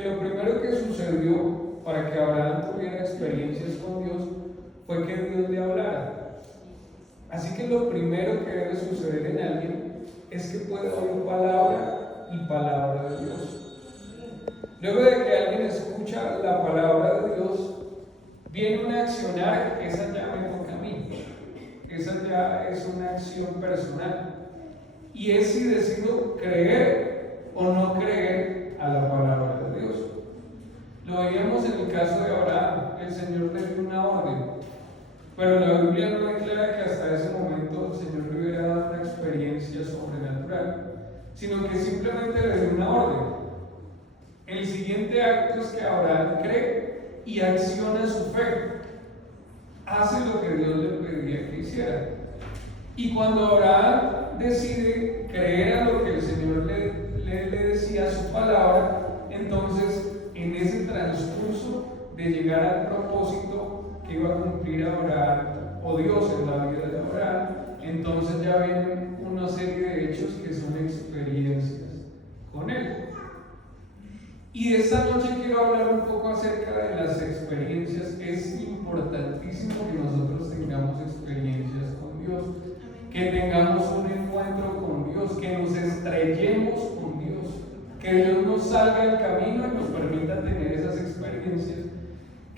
que lo primero que sucedió para que Abraham tuviera experiencias con Dios fue que Dios le hablara. Así que lo primero que debe suceder en alguien es que pueda oír palabra y palabra de Dios. Luego de que alguien escucha la palabra de Dios, viene una accionar, esa ya me toca a mí. Esa ya es una acción personal. Y es si decido creer o no creer a la palabra de Dios. Lo veíamos en el caso de Abraham. El Señor le dio una orden, pero la Biblia no declara que hasta ese momento el Señor le hubiera dado una experiencia sobrenatural, sino que simplemente le dio una orden. El siguiente acto es que Abraham cree y acciona su fe. Hace lo que Dios le pedía que hiciera. Y cuando Abraham decide creer a lo que el Señor le decía, su palabra, entonces en ese transcurso de llegar al propósito que iba a cumplir Abraham o Dios en la vida de Abraham, entonces ya vienen una serie de hechos que son experiencias con Él. Y esta noche quiero hablar un poco acerca de las experiencias. Es importantísimo que nosotros tengamos experiencias con Dios, que tengamos un encuentro con Dios, que nos estrellemos con Dios, que Dios nos salga del camino y nos permita tener esas experiencias,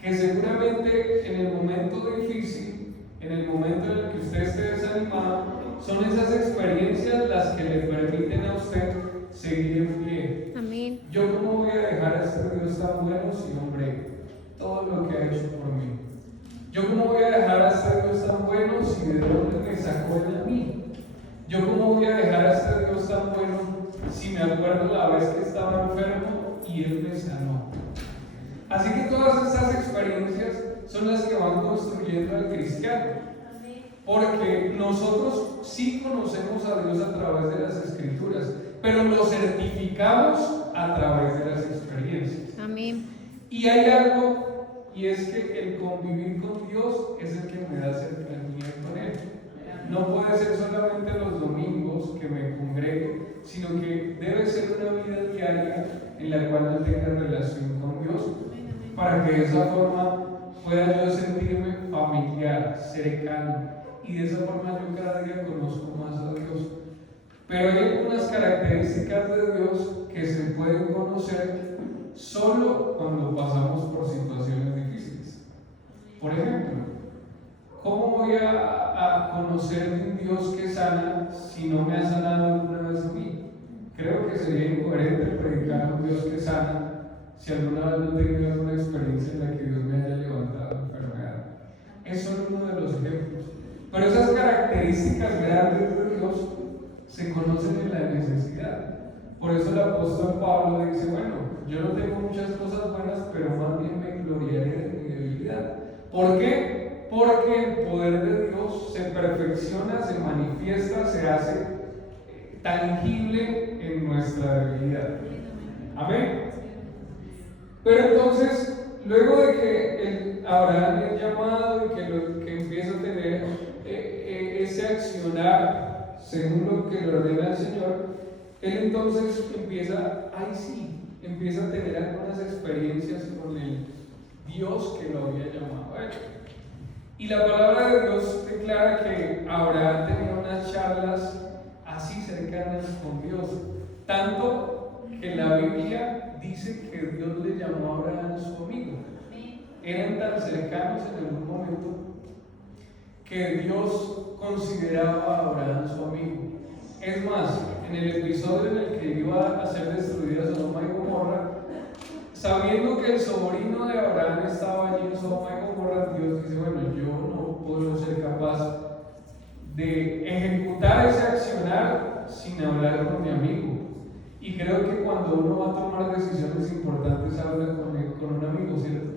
que seguramente en el momento difícil, en el momento en el que usted esté desanimado, son esas experiencias las que le permiten a usted seguir en pie. Amén. Yo cómo voy a dejar a este Dios tan bueno si, hombre, todo lo que ha hecho por mí. Yo cómo voy a dejar a este Dios tan bueno si de dónde me sacó él a mí. Yo cómo voy a dejar a este Dios tan bueno si me acuerdo la vez que estaba enfermo y él me sanó. Así que todas esas experiencias son las que van construyendo al cristiano. Porque nosotros sí conocemos a Dios a través de las Escrituras, pero lo certificamos a través de las experiencias. Amén. Y hay algo, y es que el convivir con Dios es el que me da cercanía con Él. No puede ser solamente los domingos que me congregue, sino que debe ser una vida diaria en la cual yo tenga relación con Dios, para que de esa forma pueda yo sentirme familiar, cercano, y de esa forma yo cada día conozco más a Dios. Pero hay algunas características de Dios que se pueden conocer solo cuando pasamos por situaciones difíciles. Por ejemplo, ¿cómo voy a conocer un Dios que sana si no me ha sanado alguna vez a mí? Creo que sería incoherente predicar a un Dios que sana si alguna vez no he tenido alguna experiencia en la que Dios me haya levantado de enfermedad. Es solo uno de los ejemplos. Pero esas características grandes de Dios se conocen en la necesidad. Por eso el apóstol Pablo dice, bueno, yo no tengo muchas cosas buenas, pero más bien me gloriaré de mi debilidad. ¿Por qué? Porque el poder de Dios se perfecciona, se manifiesta, se hace tangible en nuestra debilidad. Amén. Pero entonces, luego de que Abraham es llamado y que empieza a tener ese accionar según lo que le ordena el Señor, él entonces empieza a tener algunas experiencias con el Dios que lo había llamado a él. Y la palabra de Dios declara que Abraham tenía unas charlas así cercanas con Dios, tanto que la Biblia dice que Dios le llamó a Abraham su amigo. Eran tan cercanos en algún momento que Dios consideraba a Abraham su amigo. Es más, en el episodio en el que iba a ser destruida Sodoma y Gomorra, sabiendo que el sobrino de Abraham estaba allí en Sodoma y Gomorra, Dios dice, bueno, yo no puedo ser capaz de ejecutar ese accionar sin hablar con mi amigo. Y creo que cuando uno va a tomar decisiones importantes, habla con un amigo, ¿cierto?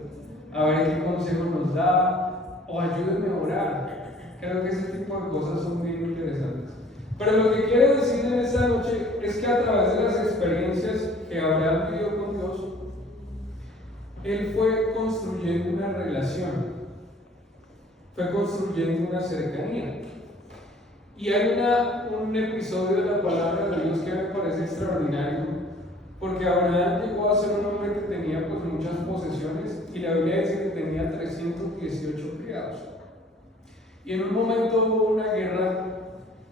A ver qué consejo nos da, o ayúdeme a orar. Creo que ese tipo de cosas son bien interesantes. Pero lo que quiero decir en esta noche es que a través de las experiencias que Abraham vivió con Dios, él fue construyendo una relación, fue construyendo una cercanía. Y hay un episodio de la palabra de Dios que me parece extraordinario, porque Abraham llegó a ser un hombre que tenía 318 criados. Y en un momento hubo una guerra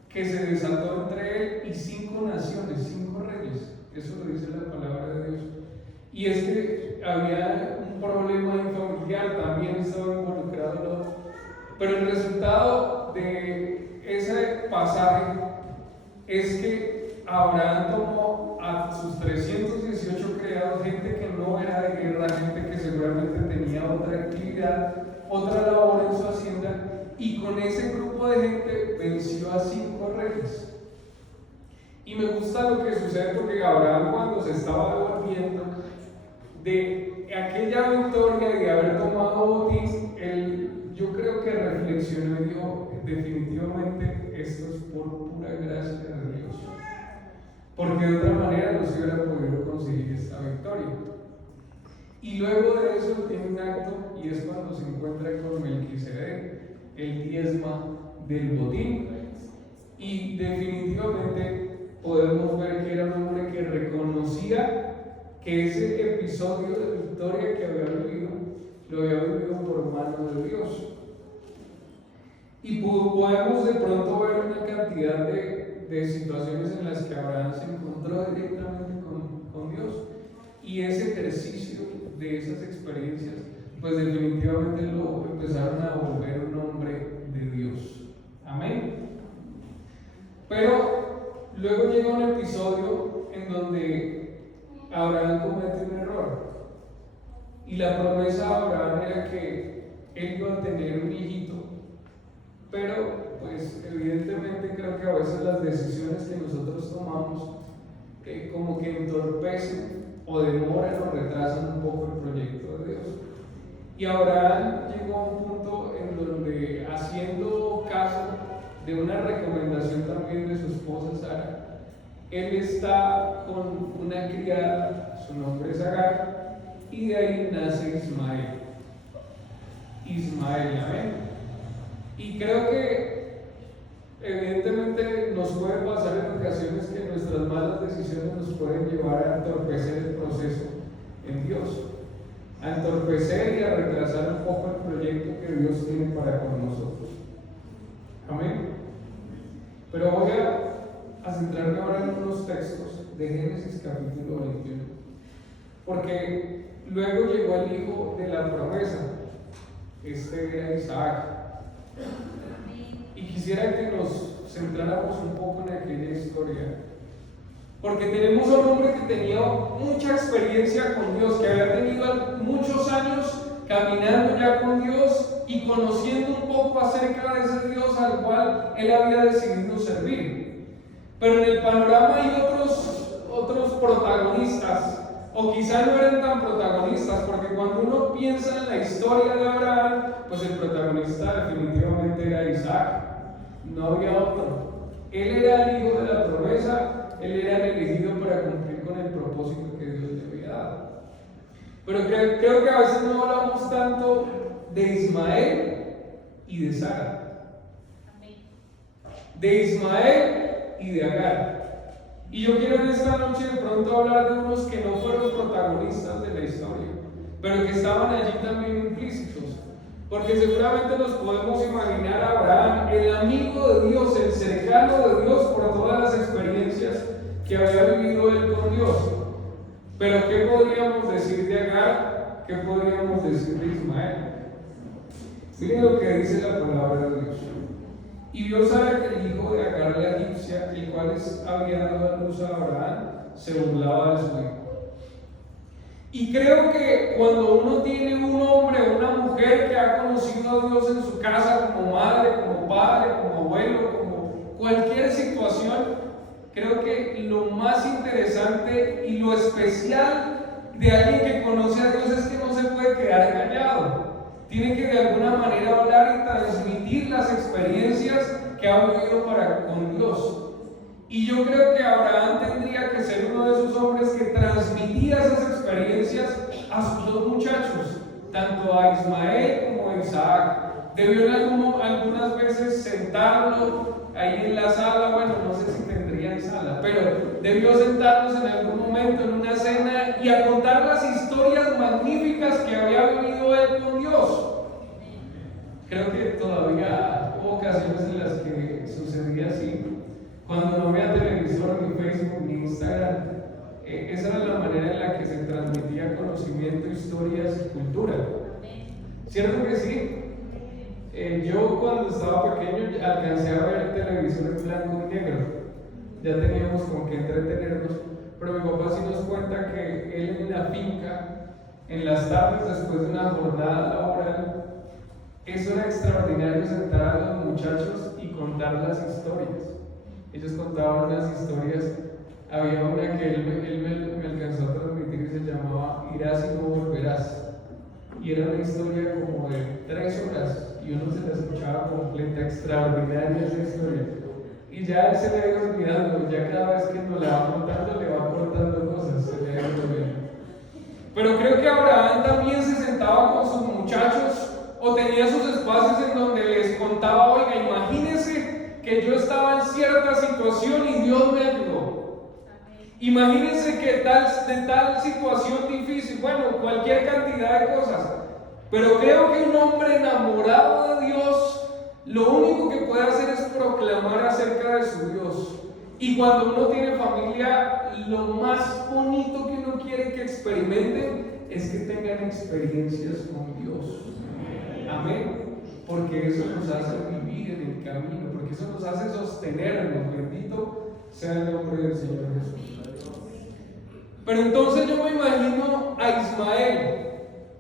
que se desató entre él y 5 naciones, 5 reyes. Eso lo dice la palabra de Dios. Y es que había un problema familiar, también estaba involucrado Lot. Pero el resultado de ese pasaje es que Abraham tomó a sus 318 criados, gente que no era de guerra, gente que seguramente tenía otra actividad, otra labor en su hacienda, y con ese grupo de gente venció a 5 reyes. Y me gusta lo que sucede porque Abraham, cuando se estaba devolviendo de aquella victoria y de haber tomado botín, yo creo que reflexionó y dijo: definitivamente esto es por pura gracia de Dios, porque de otra manera no se hubiera podido conseguir esta victoria. Y luego de eso tiene un acto, y es cuando se encuentra con Melquisedec, el diezma del botín. Y definitivamente podemos ver que era un hombre que reconocía que ese episodio de victoria que había vivido, lo había vivido por mano de Dios. Y podemos de pronto ver una cantidad de situaciones en las que Abraham se encontró directamente con Dios, y ese ejercicio de esas experiencias pues definitivamente lo empezaron a volver un hombre de Dios. Amén. Pero luego llega un episodio en donde Abraham comete un error, y la promesa de Abraham era que él iba a tener un hijito, pero pues evidentemente creo que a veces las decisiones que nosotros tomamos como que entorpecen o demoran o retrasan un poco el proyecto de Dios. Y Abraham llegó a un punto en donde, haciendo caso de una recomendación también de su esposa Sara, él está con una criada, su nombre es Agar, y de ahí nace Ismael. Amén. Y creo que evidentemente nos puede pasar en ocasiones que nuestras malas decisiones nos pueden llevar a entorpecer el proceso en Dios, a entorpecer y a retrasar un poco el proyecto que Dios tiene para con nosotros. Amén. Pero voy a centrarme ahora en unos textos de Génesis capítulo 21, porque luego llegó el hijo de la promesa, este era Isaac. Y quisiera que nos centráramos un poco en aquella historia, porque tenemos a un hombre que tenía mucha experiencia con Dios, que había tenido muchos años caminando ya con Dios y conociendo un poco acerca de ese Dios al cual él había decidido servir. Pero en el panorama hay otros protagonistas, o quizá no eran tan protagonistas, porque cuando uno piensa en la historia de Abraham, pues el protagonista definitivamente era Isaac, no había otro. Él era el hijo de la promesa, él era el elegido para cumplir con el propósito que Dios le había dado. Pero creo que a veces no hablamos tanto de Ismael y de Sara, de Ismael y de Agar. Y yo quiero en esta noche de pronto hablar de unos que no fueron protagonistas de la historia, pero que estaban allí también implícitos, porque seguramente nos podemos imaginar a Abraham, el amigo de Dios, el cercano de Dios por todas las experiencias que había vivido él con Dios. Pero ¿qué podríamos decir de Agar? ¿Qué podríamos decir de Ismael? Miren lo que dice la palabra de Dios. Y vio Sara que el hijo de Agar la egipcia, el cual había dado a luz a Abraham, se burlaba de su hijo. Y creo que cuando uno tiene un hombre o una mujer que ha conocido a Dios en su casa como madre, como padre, como abuelo, como cualquier situación, creo que lo más interesante y lo especial de alguien que conoce a Dios es que no se puede quedar callado. Tiene que de alguna manera hablar y transmitir las experiencias que ha vivido con Dios. Y yo creo que Abraham tendría que ser uno de esos hombres que transmitía esas experiencias a sus dos muchachos, tanto a Ismael como a Isaac. Debió algunas veces sentarlo ahí en la sala, bueno, no sé si tendrían sala, pero debió sentarlos en algún momento en una cena y a contar las historias magníficas que había vivido él con Dios. Creo que todavía hubo ocasiones en las que sucedía así. Cuando no había televisor, ni Facebook, ni Instagram, esa era la manera en la que se transmitía conocimiento, historias y cultura. ¿Cierto que sí? Yo cuando estaba pequeño alcancé a ver televisión en blanco y negro. Ya teníamos con qué entretenernos, pero mi papá sí nos cuenta que él en la finca, en las tardes después de una jornada laboral, eso era extraordinario, sentar a los muchachos y contar las historias. Ellos contaban unas historias. Había una que él me alcanzó a transmitir y se llamaba Irás y no volverás. Y era una historia como de 3 horas y uno se la escuchaba completa, extraordinaria esa historia. Y ya él se le ha ido olvidando, ya cada vez que nos la va contando, le va aportando cosas, se le ha ido olvidando. Pero creo que Abraham también se sentaba con sus muchachos o tenía sus espacios en donde les contaba: oiga, imagínense que yo estaba en cierta situación y Dios me ayudó. Imagínense que de tal situación difícil, bueno, cualquier cantidad de cosas. Pero creo que un hombre enamorado de Dios, lo único que puede hacer es proclamar acerca de su Dios. Y cuando uno tiene familia, lo más bonito que uno quiere que experimenten es que tengan experiencias con Dios. Amén. Porque eso nos hace vivir en el camino, porque eso nos hace sostenernos. Bendito sea el nombre del Señor Jesús. Pero entonces yo me imagino a Ismael,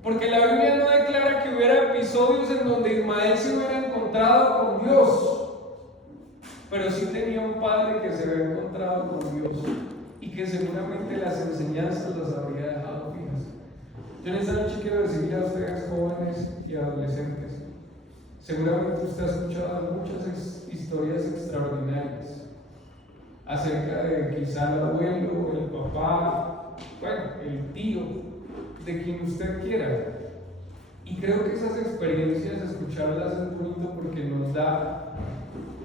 porque la Biblia no declara que hubiera episodios en donde Ismael se hubiera encontrado con Dios, pero sí tenía un padre que se había encontrado con Dios y que seguramente las enseñanzas las habría dejado fijas. Yo en esta noche quiero decirle a ustedes, jóvenes y adolescentes, seguramente usted ha escuchado muchas historias extraordinarias acerca de quizá el abuelo, el papá, bueno, el tío, de quien usted quiera. Y creo que esas experiencias, escucharlas es bonito porque nos da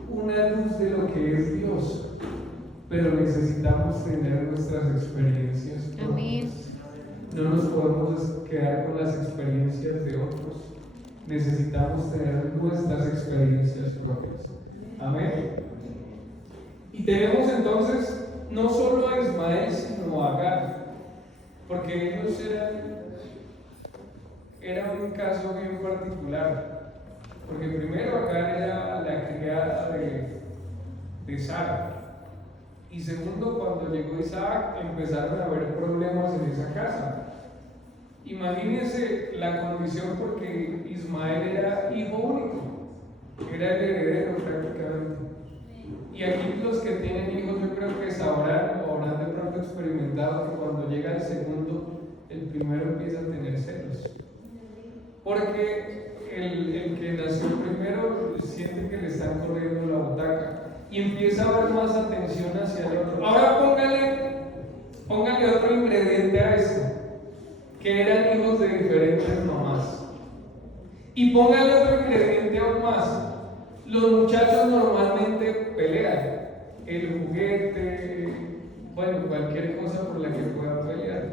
una luz de lo que es Dios, pero necesitamos tener nuestras experiencias propias. Amén. No nos podemos quedar con las experiencias de otros, necesitamos tener nuestras experiencias propias. Amén. Y tenemos entonces no solo a Ismael, sino a Agar, porque ellos eran un caso bien particular. Porque primero Agar era la criada de Sara, y segundo, cuando llegó Isaac empezaron a haber problemas en esa casa. Imagínense la condición, porque Ismael era hijo único, era el heredero prácticamente. Y aquí los que tienen hijos, yo creo que sabrán o habrán de pronto experimentado que cuando llega el segundo, el primero empieza a tener celos. Porque el que nació primero siente que le están corriendo la butaca y empieza a haber más atención hacia el otro. Ahora póngale otro ingrediente a esto, que eran hijos de diferentes mamás. Y póngale otro ingrediente aún más. Los muchachos normalmente pelean, el juguete, bueno, cualquier cosa por la que puedan pelear.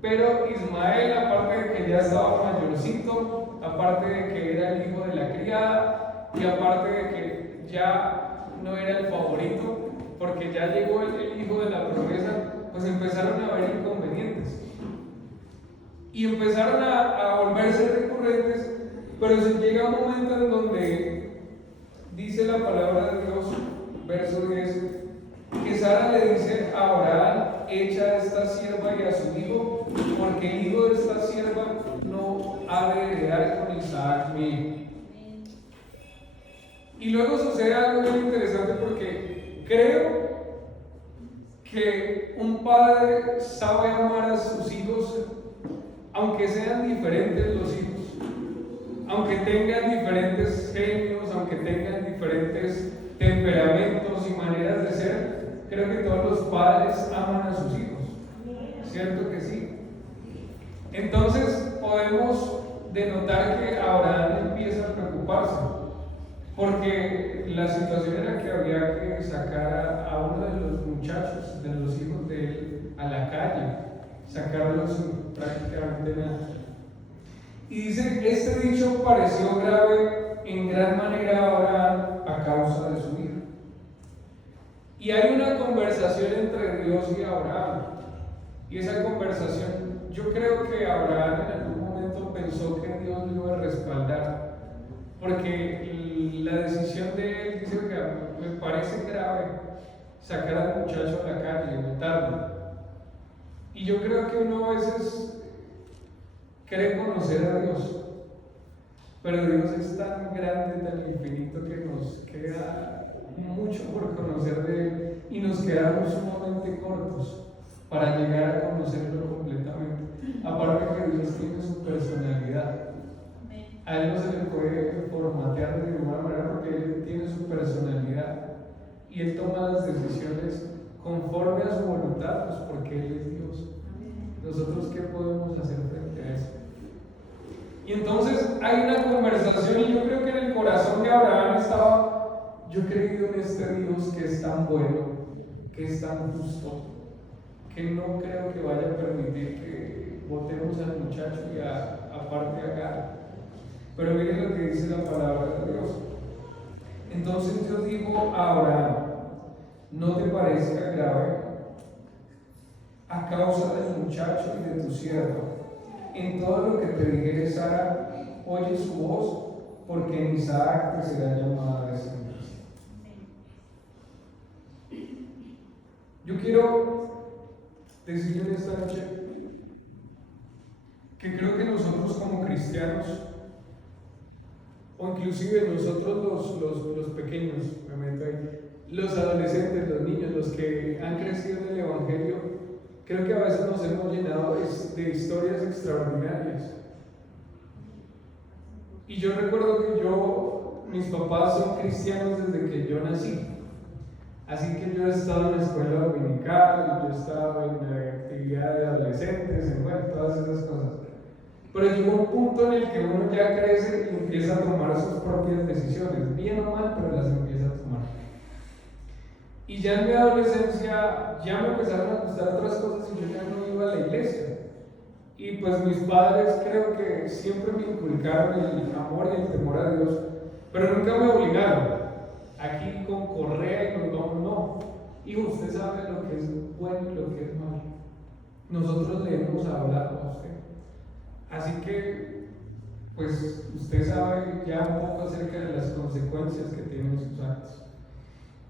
Pero Ismael, aparte de que ya estaba mayorcito, aparte de que era el hijo de la criada, y aparte de que ya no era el favorito, porque ya llegó el hijo de la promesa, pues empezaron a haber inconvenientes. Y empezaron a volverse recurrentes, pero se llega un momento en donde dice la palabra de Dios, verso 10, que Sara le dice a Abraham: echa a esta sierva y a su hijo, porque el hijo de esta sierva no ha de heredar con Isaac mi hijo. Y luego sucede algo muy interesante, porque creo que un padre sabe amar a sus hijos, aunque sean diferentes los hijos, aunque tengan diferentes genios, aunque tengan diferentes temperamentos y maneras de ser. Creo que todos los padres aman a sus hijos, ¿cierto que sí? Entonces podemos denotar que Abraham empieza a preocuparse, porque la situación era que había que sacar a uno de los muchachos, de los hijos de él, a la calle, sacarlos sin prácticamente nada. Y dice, este dicho pareció grave en gran manera a Abraham a causa de su hija. Y hay una conversación entre Dios y Abraham. Y esa conversación, yo creo que Abraham en algún momento pensó que Dios lo iba a respaldar. Porque la decisión de él dice que me parece grave sacar al muchacho a la calle y matarlo. Y yo creo que uno a veces cree conocer a Dios, pero Dios es tan grande, tan infinito, que nos queda mucho por conocer de Él y nos quedamos sumamente cortos para llegar a conocerlo completamente. Aparte que Dios tiene su personalidad. A Él no se le puede formatear de ninguna manera porque Él tiene su personalidad y Él toma las decisiones conforme a su voluntad, pues porque Él es Dios. ¿Nosotros qué podemos hacer frente a eso? Y entonces hay una conversación, y yo creo que en el corazón de Abraham estaba: yo he creído en este Dios que es tan bueno, que es tan justo, que no creo que vaya a permitir que botemos al muchacho y aparte a Agar. Pero miren lo que dice la palabra de Dios. Entonces Dios dijo a Abraham: no te parezca grave a causa del muchacho y de tu siervo. En todo lo que te dijere Sara, oye su voz, porque en Isaac te será llamada descendencia. Yo quiero decirles esta noche que creo que nosotros como cristianos, o inclusive nosotros los pequeños, me meto ahí, los adolescentes, los niños, los que han crecido en el Evangelio, creo que a veces nos hemos llenado de historias extraordinarias. Y yo recuerdo que mis papás son cristianos desde que yo nací. Así que yo he estado en la escuela dominical, yo he estado en la actividad de adolescentes, en todas esas cosas. Pero llegó un punto en el que uno ya crece y empieza a tomar sus propias decisiones, bien o mal, pero las empieza a tomar. Y ya en mi adolescencia ya me empezaron a gustar otras cosas y yo ya no iba a la iglesia. Y pues mis padres creo que siempre me inculcaron el amor y el temor a Dios, pero nunca me obligaron. Aquí con correa y nos vamos, no. Hijo, usted sabe lo que es bueno y lo que es malo. Nosotros le hemos hablado a usted. Así que, pues usted sabe ya un poco acerca de las consecuencias que tienen sus actos.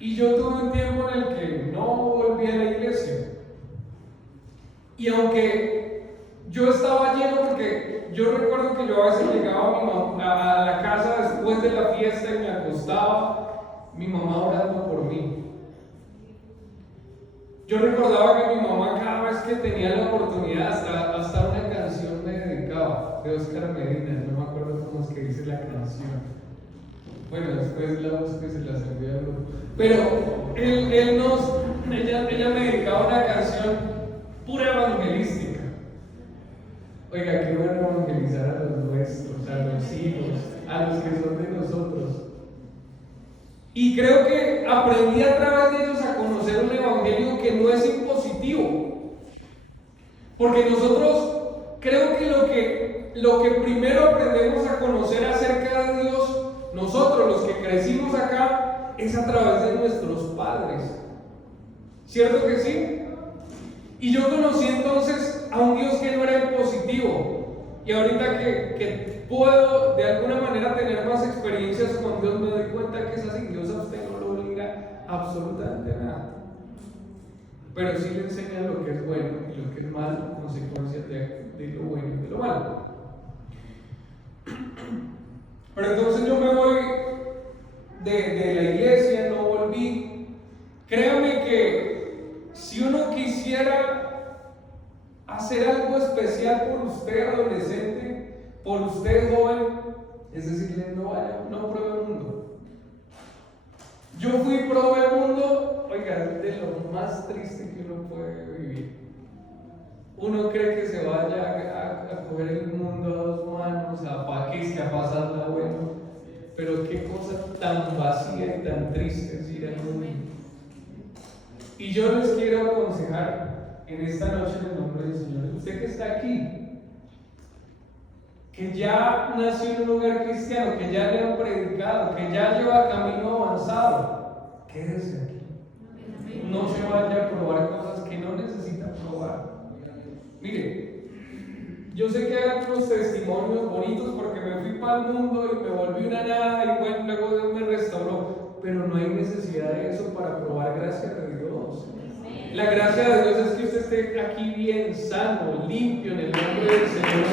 Y yo tuve un tiempo en el que no volví a la iglesia. Y aunque yo estaba lleno, porque yo recuerdo que yo a veces llegaba a la casa después de la fiesta y me acostaba, mi mamá orando por mí. Yo recordaba que mi mamá cada vez que tenía la oportunidad, hasta una canción me dedicaba, de Oscar Medina, no me acuerdo cómo es que dice la canción. Bueno, después la busco y se las envío al grupo. Pero ella me dedicaba una canción pura evangelística. Oiga, qué bueno evangelizar a los nuestros, a los hijos, a los que son de nosotros. Y creo que aprendí a través de ellos a conocer un evangelio que no es impositivo. Porque nosotros, creo que lo que primero aprendemos a conocer acerca de Dios, nosotros los que crecimos acá, es a través de nuestros padres. ¿Cierto que sí? Y yo conocí entonces a un Dios que no era impositivo. Y ahorita que puedo de alguna manera tener más experiencias con Dios, me doy cuenta que es así. Dios a usted no lo obliga absolutamente nada. Pero sí le enseña lo que es bueno y lo que es malo, consecuencias de lo bueno y de lo malo. Pero entonces yo me voy de la iglesia, no volví. Créame que si uno quisiera hacer algo especial por usted adolescente, por usted joven, es decirle: no vaya, no pruebe el mundo. Yo fui probé el mundo, oiga, es de lo más triste que uno puede vivir. Uno cree que se vaya a coger el mundo a dos manos, a pasarla bueno, pero qué cosa tan vacía y tan triste es ir al mundo. Y yo les quiero aconsejar en esta noche, en el nombre del Señor, usted que está aquí, que ya nació en un lugar cristiano, que ya le han predicado, que ya lleva camino avanzado, quédese aquí. No se vaya a probar cosas que no necesita probar. Mire, yo sé que hay algunos testimonios bonitos porque me fui para el mundo y me volví una nada y bueno, luego Dios me restauró, pero no hay necesidad de eso para probar gracia de Dios. La gracia de Dios es que usted esté aquí bien, sano, limpio en el nombre del Señor.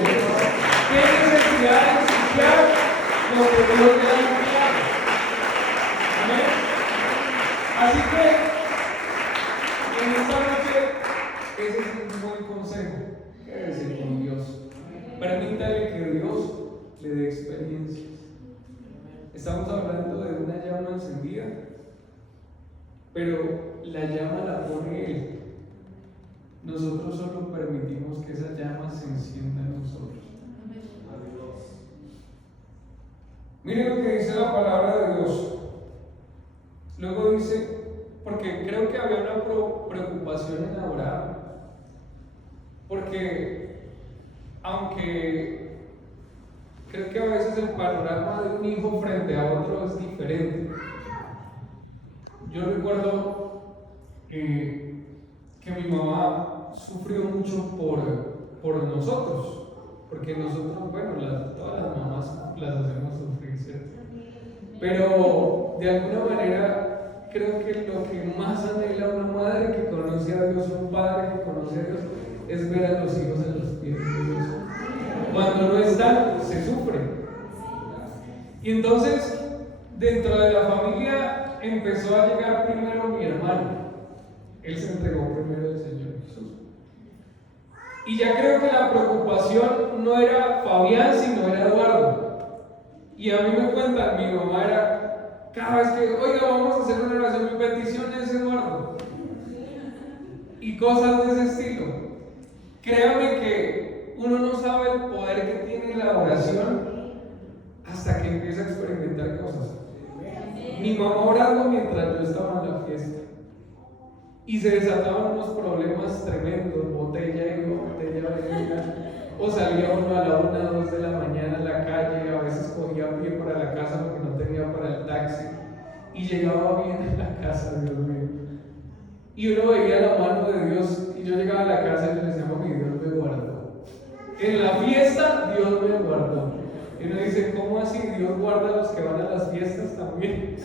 ¿Qué necesidad de ensuciar lo que Dios le ha limpiado? Amén. Así que en esta noche ese es un buen consejo. Quédese con Dios. Permítale que Dios le dé experiencias. Estamos hablando de una llama encendida, pero la llama la pone Él. Nosotros solo permitimos que esa llama se encienda en nosotros. Miren lo que dice la palabra de Dios. Luego dice, porque creo que había una preocupación en Abraham, porque aunque creo que a veces el panorama de un hijo frente a otro es diferente. Yo recuerdo que mi mamá sufrió mucho por nosotros, porque nosotros, bueno, todas las mamás las hacemos sufrir, ¿cierto? Pero de alguna manera creo que lo que más anhela una madre que conoce a Dios, un padre que conoce a Dios, es ver a los hijos en los pies de Dios. Cuando no están, se sufre. Y entonces, dentro de la familia empezó a llegar primero mi hermano. Él se entregó primero al Señor Jesús. Y ya creo que la preocupación no era Fabián, sino era Eduardo. Y a mí me cuentan, mi mamá era, cada vez que, oiga, vamos a hacer una oración, mi petición es Eduardo. Y cosas de ese estilo. Créame que uno no sabe el poder que tiene la oración hasta que empieza a experimentar cosas. Mi mamá orando mientras yo estaba en la fiesta. Y se desataban unos problemas tremendos, botella iba, botella venía, o salía uno a la 1, 2 de la mañana a la calle, a veces cogía pie para la casa porque no tenía para el taxi, y llegaba bien a la casa, Dios mío. Y uno veía la mano de Dios, y yo llegaba a la casa y le decía, mami, Dios me guardó. En la fiesta, Dios me guardó. Y uno dice, ¿cómo así? Dios guarda a los que van a las fiestas también.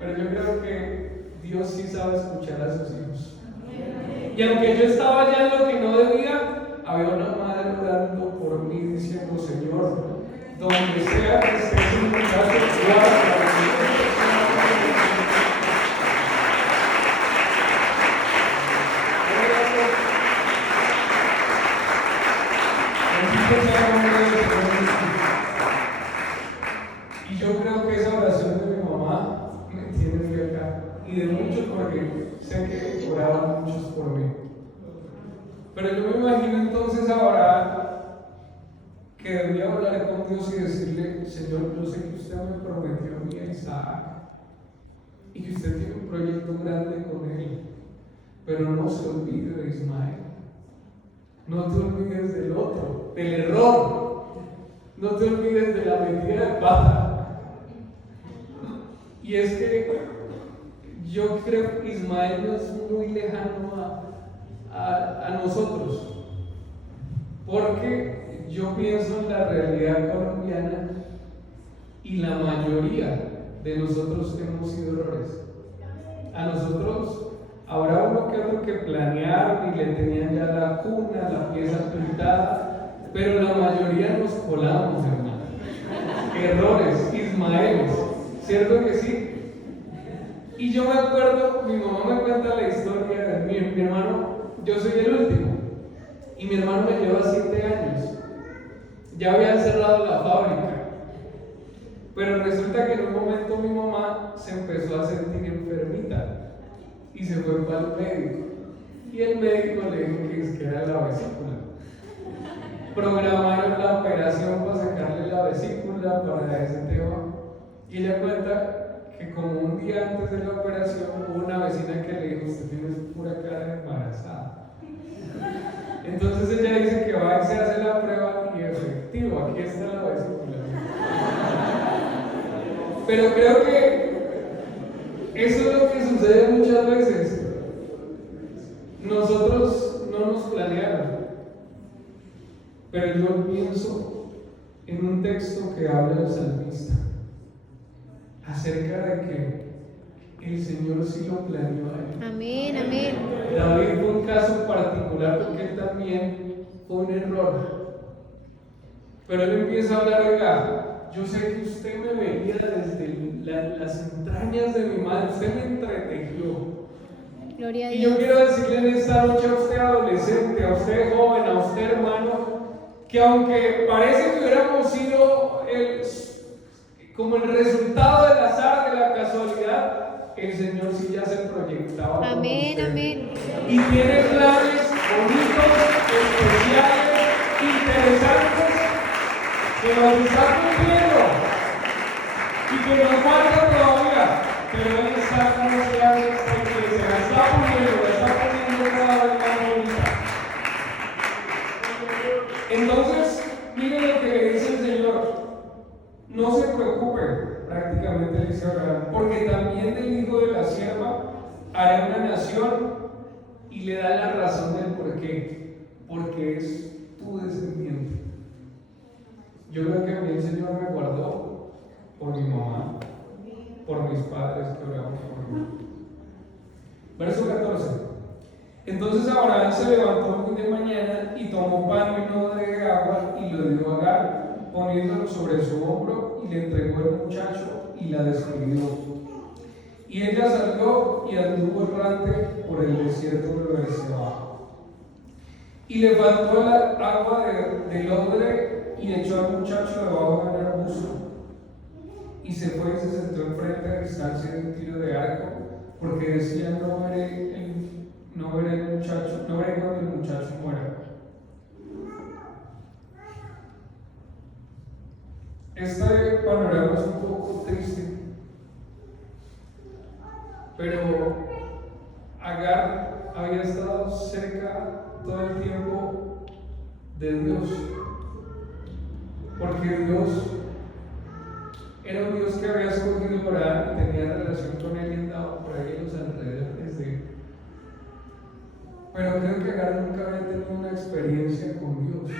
Pero yo creo que Dios sí sabe escuchar a sus hijos. Y aunque yo estaba ya en lo que no debía, había una madre orando por mí diciendo, Señor, donde sea que estés en mi casa, guarda. Y yo creo que esa oración de mi mamá me tiene fe acá. Y de muchos, porque sé que oraban muchos por mí. Pero yo me imagino entonces ahora que debía hablar con Dios y decirle, Señor, yo sé que usted me prometió a mí a Isaac y que usted tiene un proyecto grande con él, pero no se olvide de Ismael. No te olvides del otro, del error. No te olvides de la metida de pata. Y es que yo creo que Ismael no es muy lejano a nosotros, porque yo pienso en la realidad colombiana y la mayoría de nosotros hemos sido errores. A nosotros habrá uno que otro que planearon y le tenían ya la cuna, la pieza pintada, pero la mayoría nos colamos, hermano. Errores, Ismaeles, ¿cierto que sí? Y yo me acuerdo, mi mamá me cuenta la historia de mi hermano, yo soy el último, y mi hermano me lleva 7 años. Ya habían cerrado la fábrica, pero resulta que en un momento mi mamá se empezó a sentir enfermita y se fue para el médico. Y el médico le dijo que era la vesícula. Programaron la operación para sacarle la vesícula para ese tema. Y ella cuenta que como un día antes de la operación hubo una vecina que le dijo, usted tiene pura cara de embarazada. Entonces ella dice que va y se hace la prueba y efectivamente Pero creo que eso es lo que sucede muchas veces. Nosotros no nos planearon, pero yo pienso en un texto que habla del salmista acerca de que el Señor sí lo planeó a él. Amén, amén. David fue un caso particular porque él también fue un error. Pero él empieza a hablar, oiga, yo sé que usted me veía desde las entrañas de mi madre, usted me entretejió. Gloria a Y yo Dios. quiero decirle en esta noche a usted adolescente, a usted joven, a usted hermano, que aunque parece que hubiéramos sido como el resultado del azar, de la casualidad, el Señor sí ya se proyectaba con Amén, usted. amén. Y tiene planes bonitos, especiales, interesantes, que nos está cumpliendo y que nos falta todavía, pero Él está con los planes porque se la está poniendo cada vez más bonita. Entonces, miren lo que le dice el Señor. No se preocupe, prácticamente le dice Abraham, porque también del hijo de la sierva haré una nación, y le da la razón del por qué. Porque es tu descendiente. Yo creo que a mí el Señor me guardó por mi mamá, por mis padres que oramos por mí. Verso 14. Entonces Abraham se levantó muy de mañana y tomó pan y un odre de agua y lo dio a Agar, poniéndolo sobre su hombro, y le entregó el muchacho y la despidió. Y ella salió y anduvo errante por el desierto de Beerseba. Y le faltó el agua del odre y echó al muchacho debajo de un arbusto. Y se fue y se sentó enfrente a distancia de un tiro de arco, porque decía: no veré cuando el muchacho muera. Este panorama es un poco triste, pero Agar había estado cerca todo el tiempo de Dios, porque Dios era un Dios que había escogido orar y tenía relación con él y andaba por ahí en los alrededores de él. Pero creo que Agar nunca había tenido una experiencia con Dios.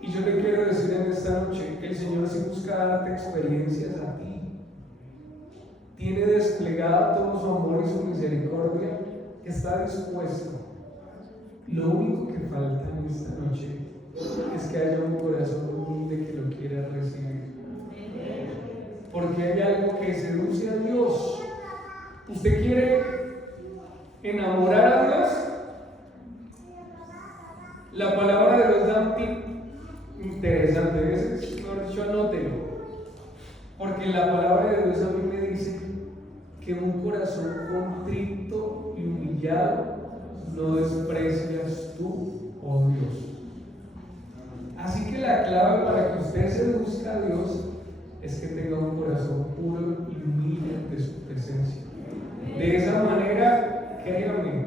Y yo le quiero decir en esta noche que el Señor sí busca darte experiencias a ti. Tiene desplegada todo su amor y su misericordia, que está dispuesto. Lo único que falta en esta noche es que haya un corazón humilde que lo quiera recibir. Porque hay algo que seduce a Dios. ¿Usted quiere enamorar a Dios? La palabra de Dios da un tip interesante. Ese, mejor dicho, anótelo. Porque la palabra de Dios a mí me dice que un corazón contrito y humillado no desprecias tú, oh Dios. Así que la clave para que usted seduzca a Dios es que tenga un corazón puro y humilde ante su presencia. De esa manera, créame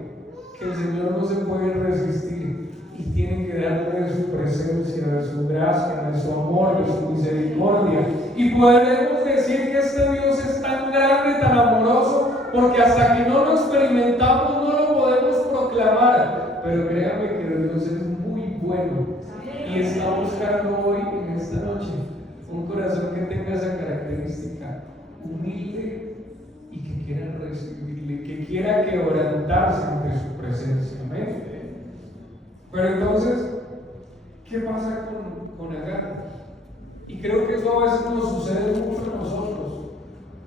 que el Señor no se puede resistir y tiene que darle de su presencia, de su gracia, de su amor, de su misericordia. Y podemos decir que este Dios es tan grande, tan amoroso, porque hasta que no lo experimentamos no lo podemos proclamar. Pero créame que Dios es muy bueno y está buscando hoy, en esta noche, un corazón que tenga esa característica, humilde y que quiera recibirle, que quiera quebrantarse ante su presencia. Amén. Pero entonces, ¿qué pasa con Agar? Y creo que eso a veces nos sucede mucho a nosotros,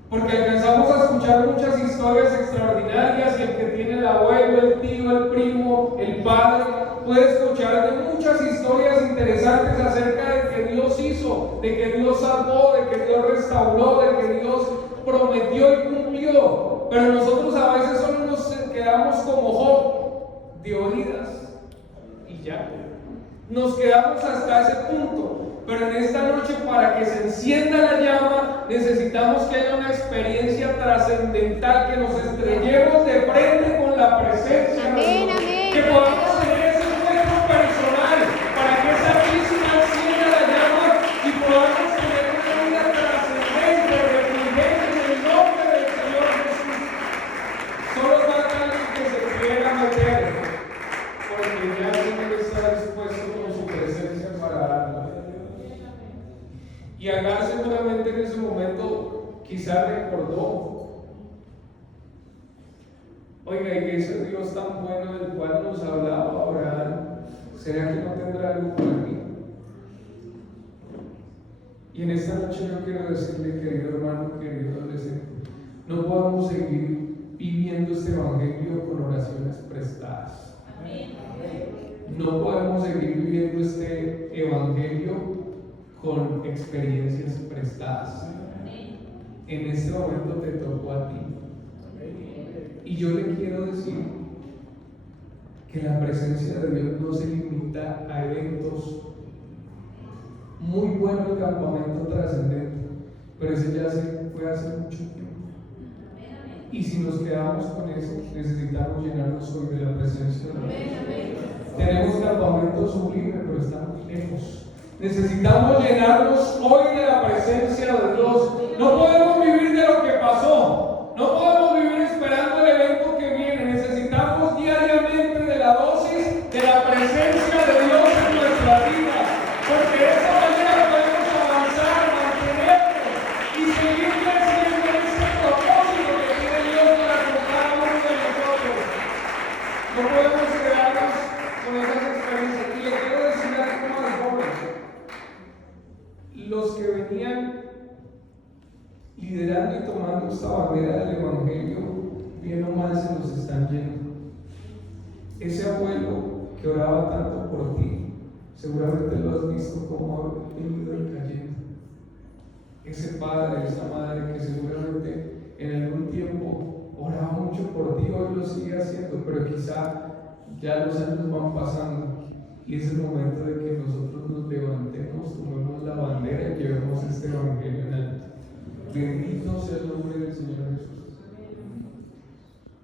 porque alcanzamos a escuchar muchas historias extraordinarias, y el que tiene el abuelo, el tío, el primo, el padre, puede escuchar de muchas historias interesantes acerca de que Dios hizo, de que Dios salvó, de que Dios restauró, de que Dios prometió y cumplió. Pero nosotros a veces solo nos quedamos como Job, de oídas, y ya. Nos quedamos hasta ese punto. Pero en esta noche, para que se encienda la llama, necesitamos que haya una experiencia trascendental, que nos estrellemos de frente con la presencia de Amén, Dios, amén. que podamos tener ese encuentro personal, para que esa chispa encienda la llama y podamos tener una vida Y Agar seguramente en ese momento quizá recordó, oiga, y que ese Dios tan bueno del cual nos hablaba Abraham, ¿será que no tendrá algo para mí? Y en esta noche yo quiero decirle, querido hermano, querido adolescente, no podemos seguir viviendo este evangelio con oraciones prestadas. No podemos seguir viviendo este evangelio con experiencias prestadas. En este momento te tocó a ti. Y yo le quiero decir que la presencia de Dios no se limita a eventos. Muy bueno el campamento trascendente, pero ese ya se fue hace mucho tiempo. Y si nos quedamos con eso, necesitamos llenarnos hoy de la presencia de Dios. Tenemos campamento sublime, pero estamos lejos. Necesitamos llenarnos hoy de la presencia de Dios. No podemos vivir de lo que pasó. No podemos vivir esperando el evento que viene. Necesitamos diariamente de la dosis de la presencia de Dios en nuestra vida. Porque de esa manera podemos avanzar, mantenernos y seguir creciendo en ese propósito que tiene Dios para con cada uno de nosotros. No podemos quedarnos con esas experiencias. Y le quiero decir algo más joven. Los que venían liderando y tomando esta bandera del Evangelio, bien o mal se nos están yendo. Ese abuelo que oraba tanto por ti, seguramente lo has visto como ha venido cayendo. Ese padre, esa madre que seguramente en algún tiempo oraba mucho por ti, hoy lo sigue haciendo, pero quizá ya los años van pasando y es el momento de que nosotros nos levantemos, tomemos la bandera y llevemos este evangelio en alto. Bendito sea el nombre del Señor Jesús.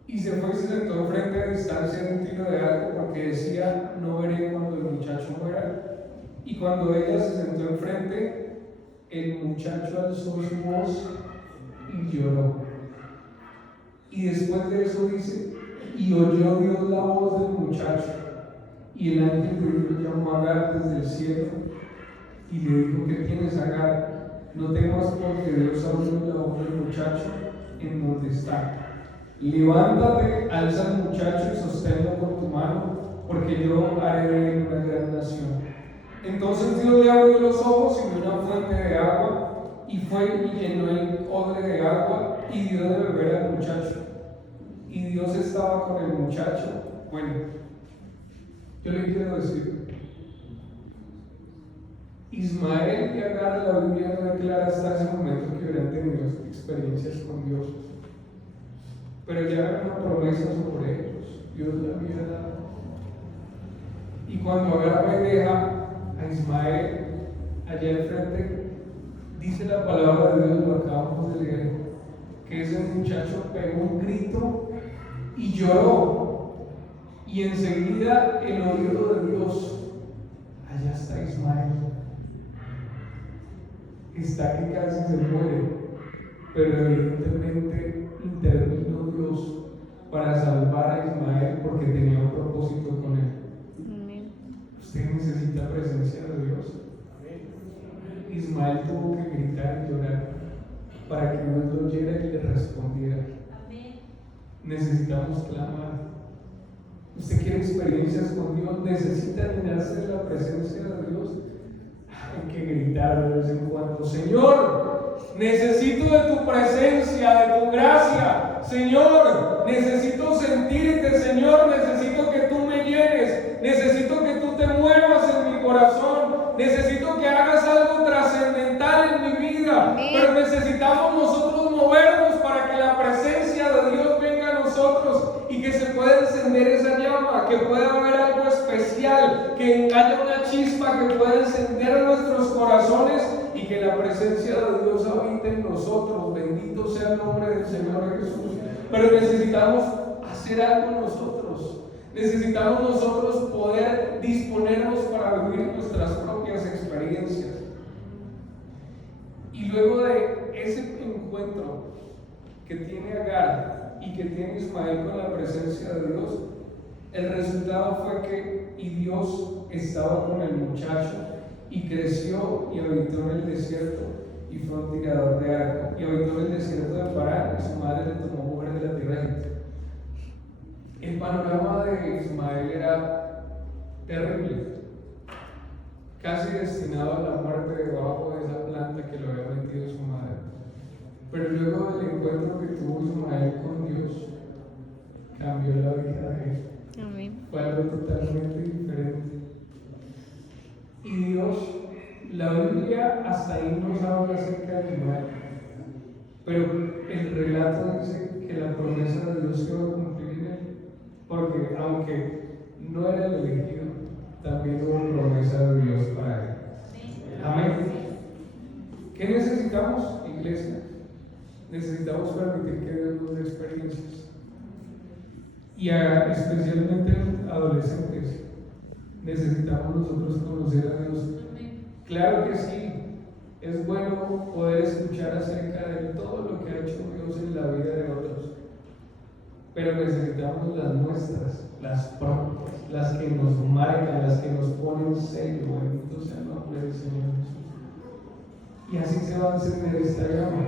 Y se fue y se sentó enfrente a distancia de un tiro de arco porque decía: no veré cuando el muchacho muera. Y cuando ella se sentó enfrente, el muchacho alzó su voz y lloró. Y después de eso dice: y oyó Dios la voz del muchacho. Y el ángel de Dios llamó a Agar desde el cielo y le dijo: ¿qué tienes, Agar? No temas, porque Dios ha oído la voz del muchacho en donde está. Levántate, alza al muchacho y sosténlo con tu mano, porque yo haré de él una gran nación. Entonces Dios le abrió los ojos y vio una fuente de agua, y fue y llenó el odre de agua y dio de beber al muchacho. Y Dios estaba con el muchacho. Bueno, yo le quiero decir, Ismael y Agar, la Biblia no declara hasta ese momento que hubieran tenido experiencias con Dios, pero ya había una promesa sobre ellos. Dios le había dado. Y cuando Agar deja a Ismael allá enfrente, dice la palabra de Dios, lo acabamos de leer, que ese muchacho pegó un grito y lloró, y enseguida el oído de Dios: allá está Ismael. Está que casi se muere, pero evidentemente intervino Dios para salvar a Ismael porque tenía un propósito con él. Amén. Usted necesita presencia de Dios. Amén. Ismael tuvo que gritar y llorar para que Dios lo oyera y le respondiera. Amén. Necesitamos clamar. Usted quiere experiencias con Dios, necesita llenarse de la presencia de Dios. Hay que gritar de vez en cuando: Señor, necesito de tu presencia, de tu gracia. Señor, necesito sentirte. Señor, necesito que tú me llenes. Necesito que tú te muevas en mi corazón. Necesito que hagas algo trascendental en mi vida. Amén. Pero necesitamos nosotros movernos para que la presencia de Dios venga a nosotros y que se pueda encender esa llama, que pueda haber algo especial, que haya una chispa que pueda encender nuestros corazones y que la presencia de Dios habite en nosotros. Bendito sea el nombre del Señor Jesús. Pero necesitamos hacer algo nosotros. Necesitamos nosotros poder disponernos para vivir nuestras propias experiencias. Y luego de ese encuentro que tiene Agar y que tiene Ismael con la presencia de Dios, el resultado fue que Dios estaba con el muchacho y creció y habitó en el desierto y fue un tirador de arco, y habitó en el desierto de Parán, y su madre le tomó mujer de la tierra de Egipto. El panorama de Ismael era terrible, casi destinado a la muerte debajo de esa planta que lo había metido su madre. Pero luego del encuentro que tuvo Ismael con Dios, cambió la vida de él. Amén. Fue algo totalmente diferente. Y Dios, la Biblia hasta ahí nos habla acerca de Ismael, pero el relato dice que la promesa de Dios se va a cumplir en él, porque aunque no era el elegido, también hubo promesa de Dios para él. Amén. ¿Qué necesitamos, iglesia? Necesitamos permitir que Dios nos dé experiencias. Y especialmente adolescentes, necesitamos nosotros conocer a Dios. Claro que sí, es bueno poder escuchar acerca de todo lo que ha hecho Dios en la vida de otros, pero necesitamos las nuestras, las propias, las que nos marcan, las que nos ponen sello. Bendito sea el nombre del Señor Jesús. Y así se va a encender esta llama.